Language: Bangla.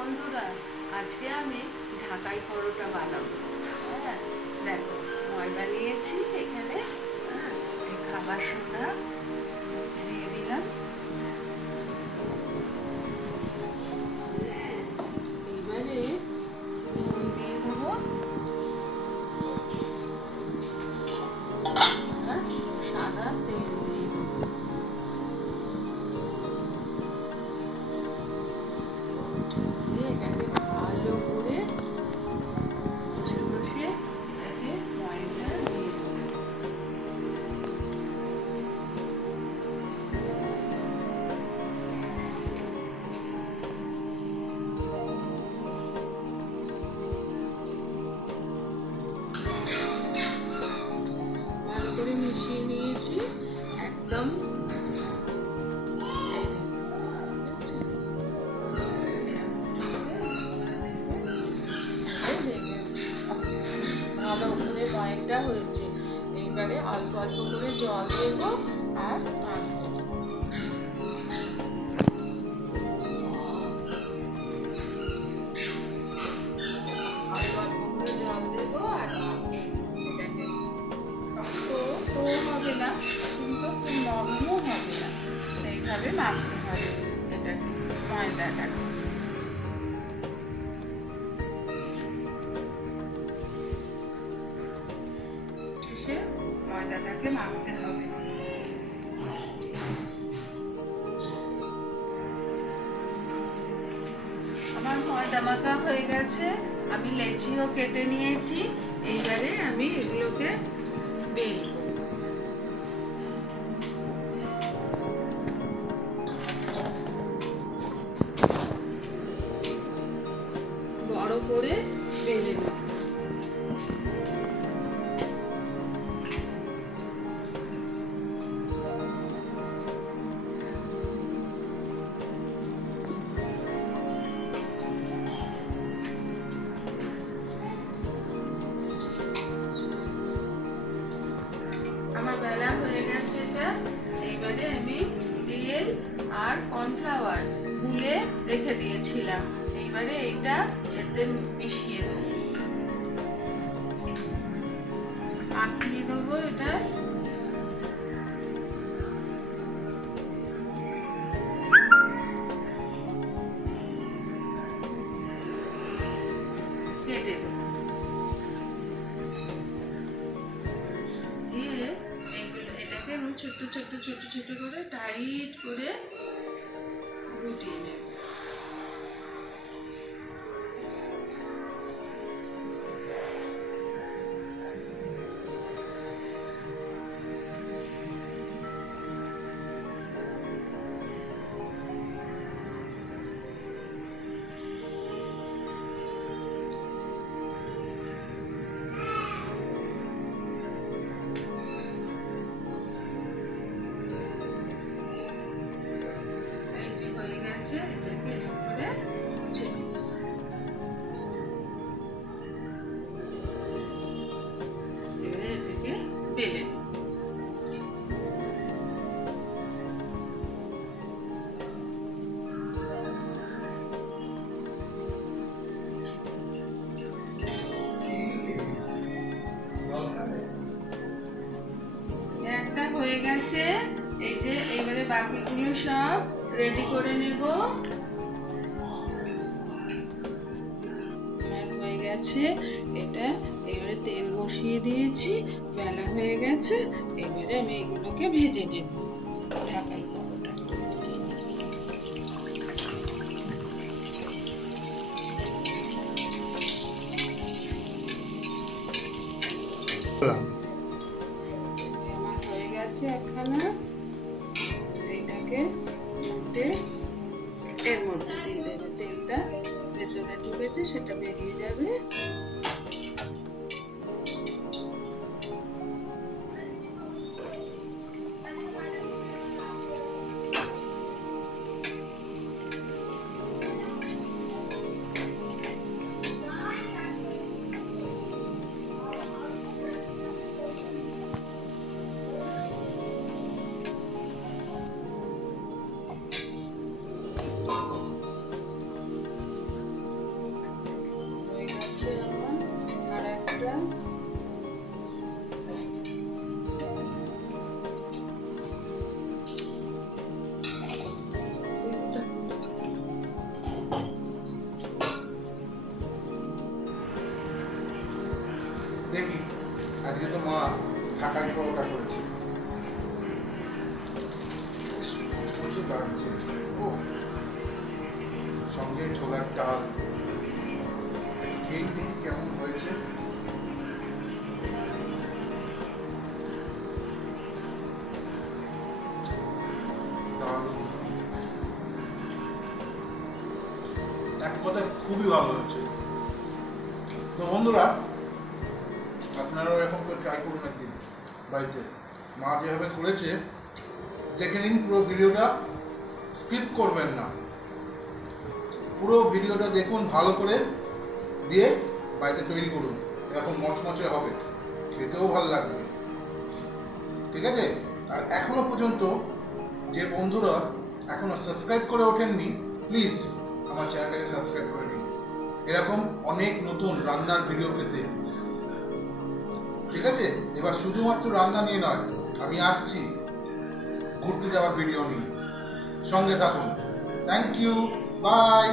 বন্ধুরা, আজকে আমি ঢাকাই পরোটা বানাবো। হ্যাঁ, দেখো ময়দা নিয়েছি এখানে। হ্যাঁ, এই খাবার সোডা দিয়ে দিলাম। এবারে নুন দিয়ে দেবো আর সাদা তেল দিয়ে দেবো। এটাকে ভালো করে কষে কষে এটাকে ময়দা দিয়ে দেবো। ভালো করে মিশিয়ে নিয়েছি একদম। ভালো করে ময়দা হয়েছে। এইবারে অল্প অল্প করে জল দেবো আর মাখবো। অল্প অল্প করে জল দেবো আর মাখবো। এটাকে শক্ত তো হবে না, কিন্তু খুব নরমও হবে না, সেইভাবে মাখতে হবে এটাকে, ময়দাটাকে। ময়দাটাকে মাখতে হবে। আমার ময়দা মাখা হয়ে গেছে, আমি লেচিও কেটে নিয়েছি। এইবারে আমি এগুলোকে বেলবো। বড় করে বেলে নেব। আমার বেলা হয়ে গেছে এটা। এইবারে আমি তেল আর কর্নফ্লাওয়ার গুলে রেখে দিয়েছিলাম, এইবারে এটা এতে মিশিয়ে দেবো, মাখিয়ে দেবো এটা। কেটে দেবো। এটাকে আমি ছোট ছোট ছোট ছোট করে টাইট করে গুটিয়ে নেব। এটাকে এরকম করে মুছে নিই। এবারে এটাকে বেলে নিই। একটা হয়ে গেছে, এই যে এবারে বাকিগুলো সব রেডি করে নেব। হয়ে গেছে এটা। এবারে তেল বসিয়ে দিয়েছি, বেলা হয়ে গেছে। এবারে আমি এগুলোকে ভেজে নেব। ঢাকাই পরোটা আমার হয়ে গেছে একখানা। এইটাকে এর মধ্যে দিয়ে দেবে, তেলটা ভেতরে ঢুকেছে সেটা বেরিয়ে যাবে। পরোটা করেছি, বেশ মুচমুচে লাগছে। ও সঙ্গে ছোলার ডাল, খেয়েই দেখি কেমন হয়েছে। দারুণ, এক কথায় খুবই ভালো হয়েছে। তো বন্ধুরা, আপনারাও এরকম করে ট্রাই করুন একদিন বাড়িতে। মা যেভাবে করেছে দেখে নিন, পুরো ভিডিওটা স্কিপ করবেন না, পুরো ভিডিওটা দেখুন ভালো করে, দিয়ে বাড়িতে তৈরি করুন। এরকম মচমচে হবে, খেতেও ভালো লাগবে। ঠিক আছে? আর এখনো পর্যন্ত যে বন্ধুরা এখনো সাবস্ক্রাইব করে ওঠেননি, প্লিজ আমার চ্যানেলটাকে সাবস্ক্রাইব করে নিন এরকম অনেক নতুন রান্নার ভিডিও পেতে। ঠিক আছে? এবার শুধুমাত্র রান্না নিয়ে নয়, আমি আসছি ঘুরতে যাওয়ার ভিডিও নিয়ে, সঙ্গে থাকুন। Thank you, by.